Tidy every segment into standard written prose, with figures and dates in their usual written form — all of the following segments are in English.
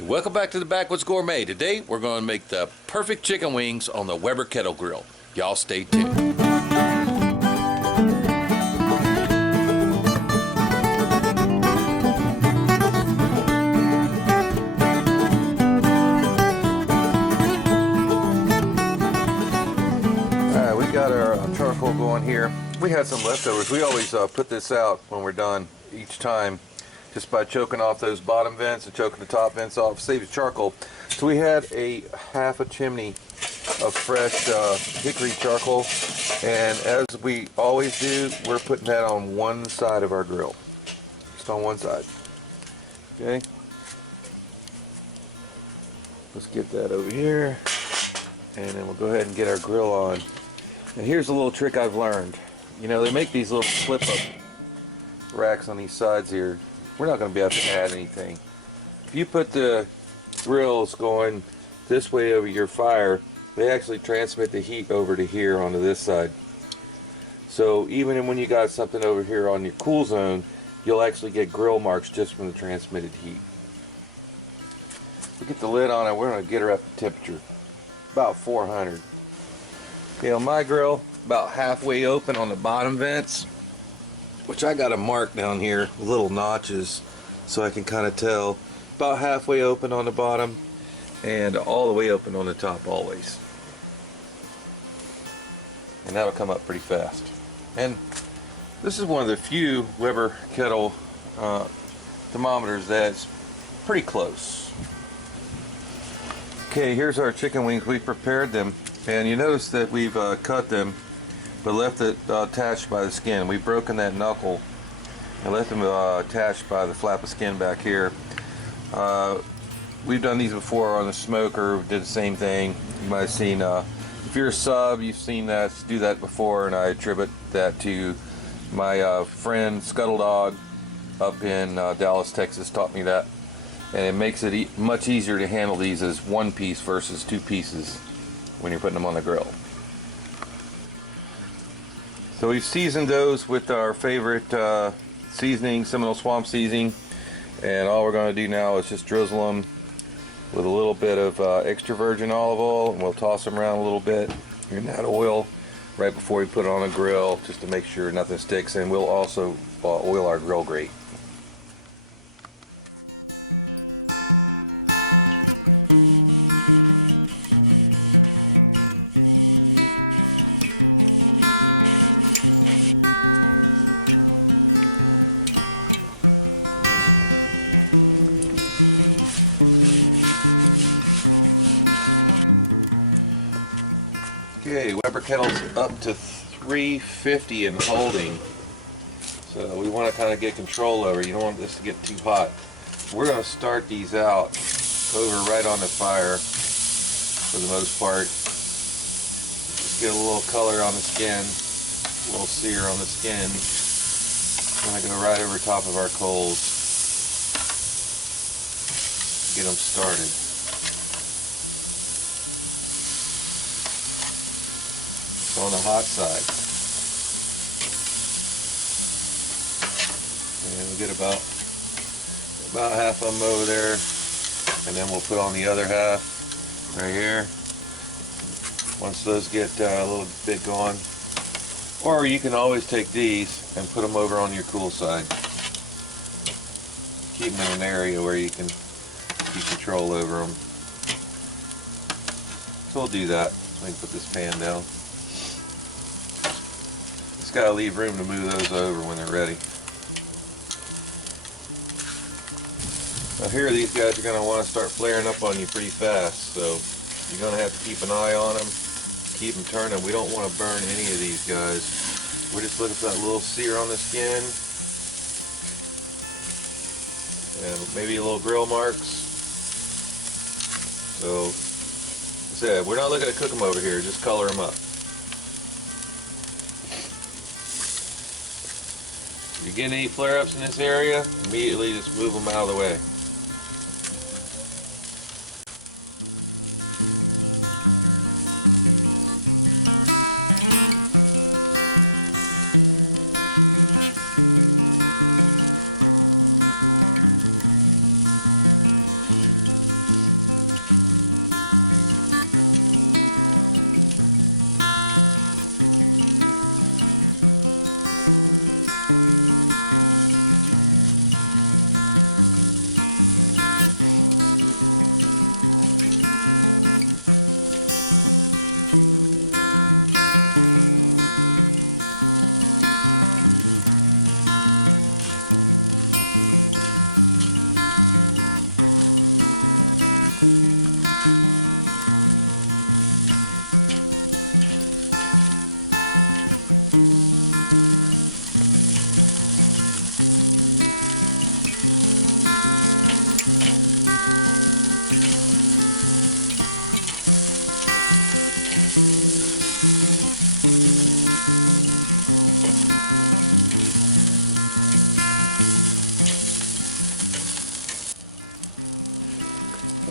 Welcome back to the Backwoods Gourmet. Today we're going to make the perfect chicken wings on the Weber Kettle grill. Y'all stay tuned. Alright, we got our charcoal going here. We had some leftovers. We always put this out when we're done each time, just by choking off those bottom vents and choking the top vents off, saves charcoal. So we had a half a chimney of fresh hickory charcoal, and as we always do, we're putting that on one side of our grill, just on one side. Okay, let's get that over here, and then we'll go ahead and get our grill on. And here's a little trick I've learned. You know, they make these little flip-up racks on these sides here. We're not going to be able to add anything. If you put the grills going this way over your fire, they actually transmit the heat over to here onto this side. So even when you got something over here on your cool zone, you'll actually get grill marks just from the transmitted heat. Get the lid on it. We're going to get her up to temperature, about 400. Okay, on my grill, about halfway open on the bottom vents, which I got a mark down here, little notches, so I can kind of tell. About halfway open on the bottom, and all the way open on the top always. And that'll come up pretty fast. And this is one of the few Weber Kettle thermometers that's pretty close. Okay, here's our chicken wings. We've prepared them, and you notice that we've cut them but left it attached by the skin. We've broken that knuckle and left them attached by the flap of skin back here. We've done these before on the smoker, did the same thing. You might have seen, if you're a sub, you've seen us do that before, and I attribute that to my friend Scuttle Dog up in Dallas, Texas, taught me that. And it makes it much easier to handle these as one piece versus two pieces when you're putting them on the grill. So we've seasoned those with our favorite seasoning, Seminole Swamp seasoning, and all we're going to do now is just drizzle them with a little bit of extra virgin olive oil, and we'll toss them around a little bit in that oil right before we put it on a grill, just to make sure nothing sticks. And we'll also oil our grill grate. Weber Kettle's up to 350 and holding, so we want to kind of get control over it. You don't want this to get too hot. We're going to start these out over right on the fire for the most part. Just get a little color on the skin, a little sear on the skin. Going to go right over top of our coals. Get them started. On the hot side. And we'll get about half of them over there, and then we'll put on the other half right here once those get a little bit going. Or you can always take these and put them over on your cool side. Keep them in an area where you can keep control over them. So we'll do that. Let me put this pan down. Got to leave room to move those over when they're ready. Now here, these guys are going to want to start flaring up on you pretty fast, so you're going to have to keep an eye on them, keep them turning. We don't want to burn any of these guys. We're just looking for that little sear on the skin, and maybe a little grill marks. So, like I said, we're not looking to cook them over here, just color them up. If you get any flare-ups in this area, immediately just move them out of the way.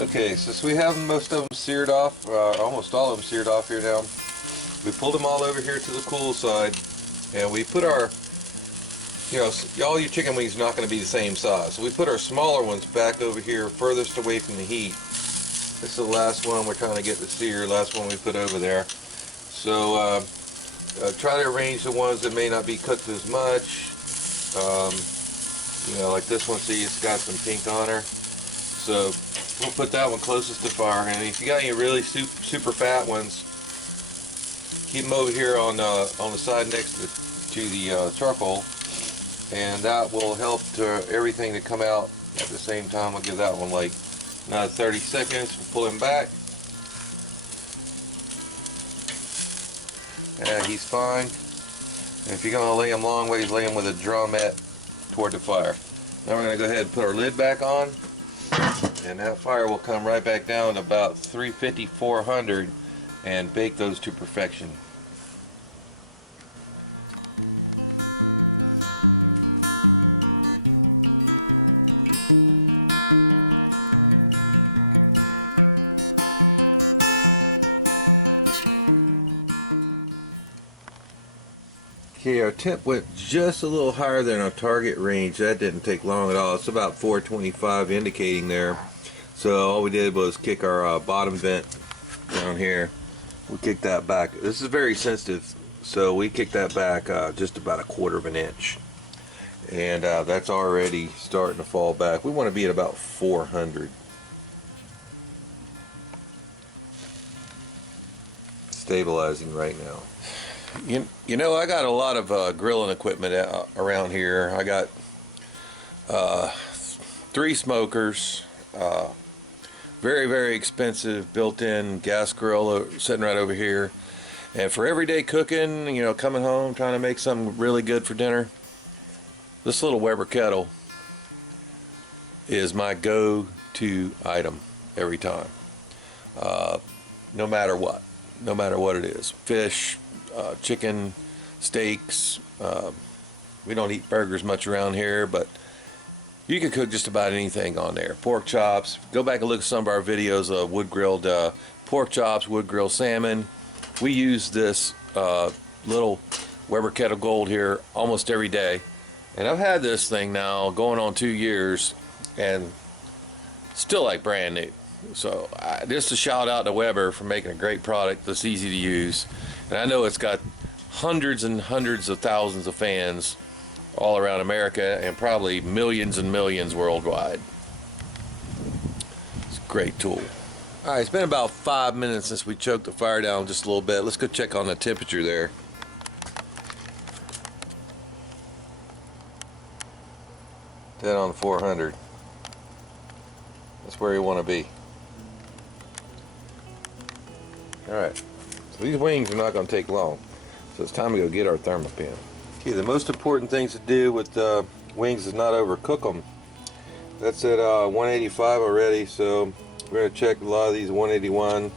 Okay, since we have most of them seared off, almost all of them seared off here now, we pulled them all over here to the cool side, and we put our, all your chicken wings are not going to be the same size. So we put our smaller ones back over here, furthest away from the heat. This is the last one we're trying to get to sear, last one we put over there. So try to arrange the ones that may not be cooked as much. Like this one, see, it's got some pink on her. So we'll put that one closest to fire. And if you got any really super fat ones, keep them over here on the side next to the charcoal, and that will help everything to come out at the same time. We'll give that one like another 30 seconds. We'll pull him back. And he's fine. And if you're going to lay him long ways, lay him with a drumette toward the fire. Now we're going to go ahead and put our lid back on, and that fire will come right back down to about 350, 400 and bake those to perfection. Okay, our temp went just a little higher than our target range. That didn't take long at all. It's about 425 indicating there. So all we did was kick our bottom vent down here. We kicked that back. This is very sensitive, so we kicked that back just about 1/4 of an inch. And that's already starting to fall back. We want to be at about 400. Stabilizing right now. You know, I got a lot of grilling equipment around here. I got 3 smokers, very, very expensive built-in gas grill sitting right over here. And for everyday cooking, coming home, trying to make something really good for dinner, this little Weber Kettle is my go-to item every time. No matter what it is. Fish, chicken, steaks. We don't eat burgers much around here, but you can cook just about anything on there. Pork chops. Go back and look at some of our videos of wood-grilled pork chops, wood-grilled salmon. We use this little Weber Kettle Gold here almost every day. And I've had this thing now going on 2 years and still like brand new. So just a shout out to Weber for making a great product that's easy to use. And I know it's got hundreds and hundreds of thousands of fans all around America and probably millions and millions worldwide. It's a great tool. All right, it's been about 5 minutes since we choked the fire down just a little bit. Let's go check on the temperature there. Dead on 400. That's where you want to be. Alright, so these wings are not going to take long, so it's time to go get our thermopan. Okay, the most important things to do with wings is not overcook them. That's at 185 already, so we're going to check a lot of these 181,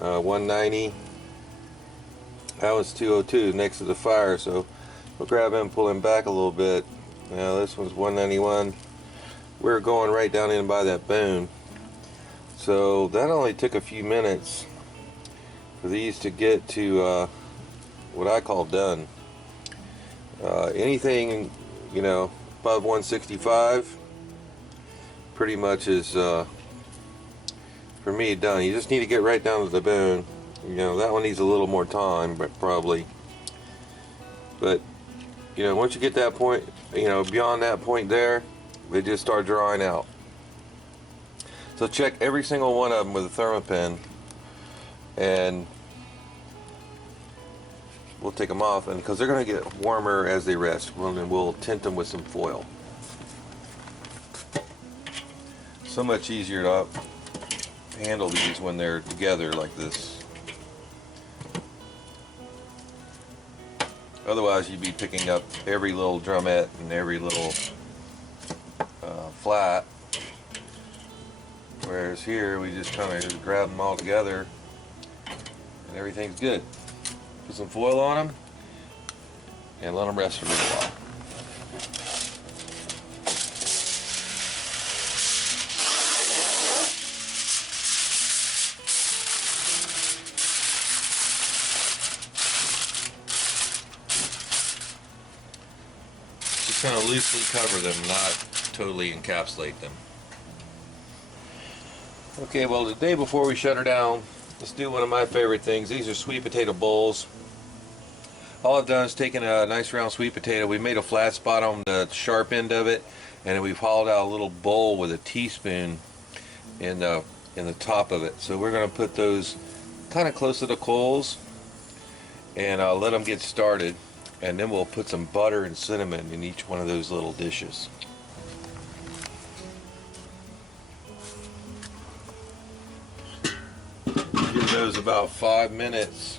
190. That one's 202 next to the fire, so we'll grab him, pull him back a little bit. Now this one's 191. We're going right down in by that bone. So that only took a few minutes for these to get to what I call done. Anything, above 165 pretty much is, for me, done. You just need to get right down to the bone. That one needs a little more time, but probably. But, once you get that point, beyond that point there, they just start drying out. So check every single one of them with a thermopan, and we'll take them off, and because they're going to get warmer as they rest, we'll tint them with some foil. So much easier to handle these when they're together like this. Otherwise, you'd be picking up every little drumette and every little flat. Whereas here, we just kind of just grab them all together and everything's good. Put some foil on them and let them rest for a little while. just going to loosely cover them, not totally encapsulate them. Okay, well, today before we shut her down, let's do one of my favorite things. These are sweet potato bowls. All I've done is taken a nice round sweet potato. We made a flat spot on the sharp end of it, and then we've hollowed out a little bowl with a teaspoon in the top of it. So we're going to put those kind of close to the coals and let them get started, and then we'll put some butter and cinnamon in each one of those little dishes. Give those about 5 minutes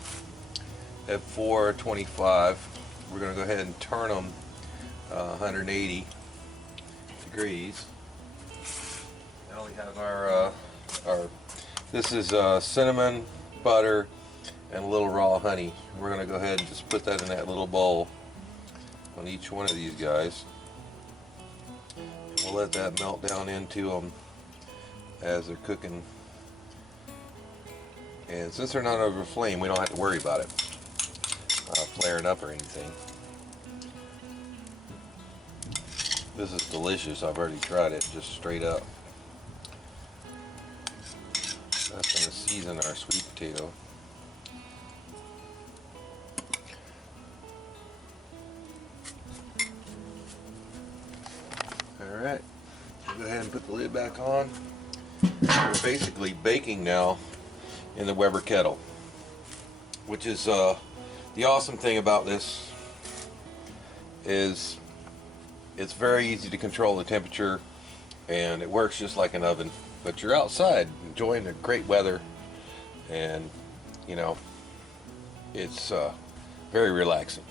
at 425. We're going to go ahead and turn them 180 degrees. Now we have our this is cinnamon, butter, and a little raw honey. We're going to go ahead and just put that in that little bowl on each one of these guys. And we'll let that melt down into them as they're cooking. And since they're not over flame, we don't have to worry about it flaring up or anything. This is delicious. I've already tried it just straight up. That's going to season our sweet potato. Alright, go ahead and put the lid back on. We're basically baking now in the Weber Kettle, which is the awesome thing about this is it's very easy to control the temperature, and it works just like an oven, but you're outside enjoying the great weather, and you know, it's very relaxing.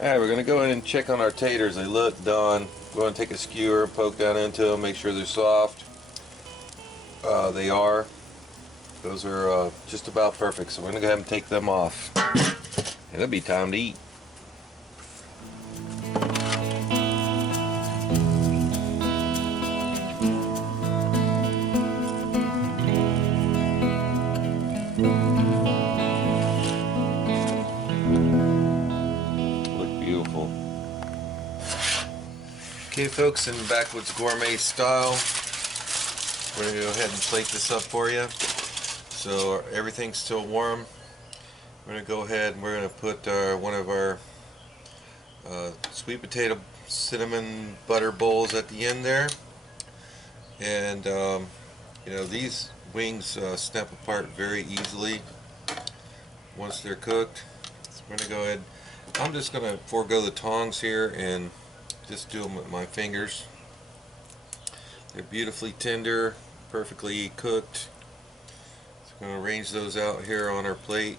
Alright, we're going to go in and check on our taters. They look done. Go and take a skewer and poke down into them, make sure they're soft. They are. Those are just about perfect, so we're going to go ahead and take them off. And it'll be time to eat. Look beautiful. Okay folks, in Backwoods Gourmet style, we're going to go ahead and plate this up for you. So everything's still warm. We're going to go ahead and we're going to put one of our sweet potato cinnamon butter bowls at the end there. And you know, these wings snap apart very easily once they're cooked. So we're going to go ahead. I'm just going to forego the tongs here and just do them with my fingers. They're beautifully tender, perfectly cooked. So I'm going to arrange those out here on our plate.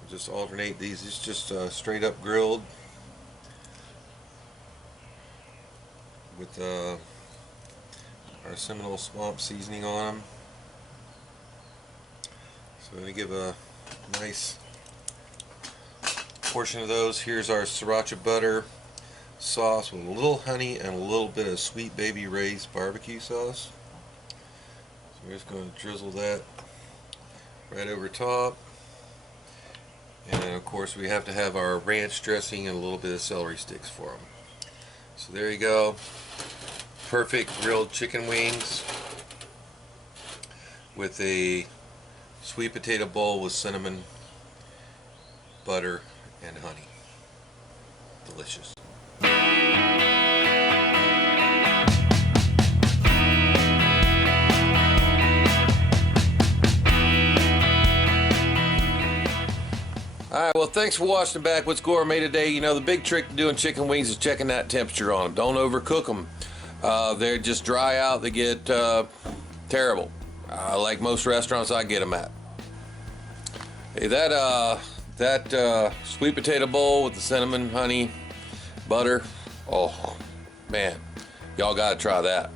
We'll just alternate these. It's just straight up grilled with our Seminole Swamp seasoning on them. So I'm going to give a nice portion of those. Here's our sriracha butter sauce with a little honey and a little bit of Sweet Baby Ray's barbecue sauce. So we're just going to drizzle that right over top. And then of course we have to have our ranch dressing and a little bit of celery sticks for them. So there you go. Perfect grilled chicken wings with a sweet potato bowl with cinnamon, butter, and honey. Delicious. Alright, well thanks for watching Backwoods Gourmet today. You know, the big trick to doing chicken wings is checking that temperature on them. Don't overcook them. They just dry out. They get terrible. Like most restaurants I get them at. Hey, that sweet potato bowl with the cinnamon, honey, butter, oh man, y'all gotta try that.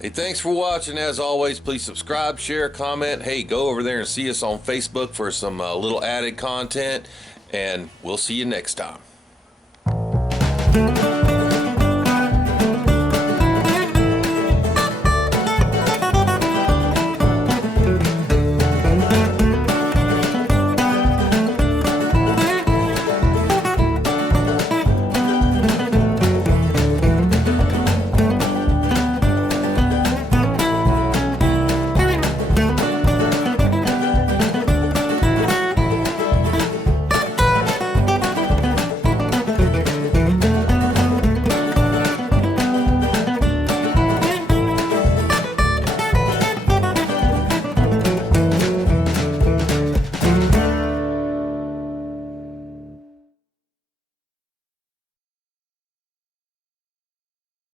Hey, thanks for watching. As always, please subscribe, share, comment. Hey, go over there and see us on Facebook for some little added content, and we'll see you next time.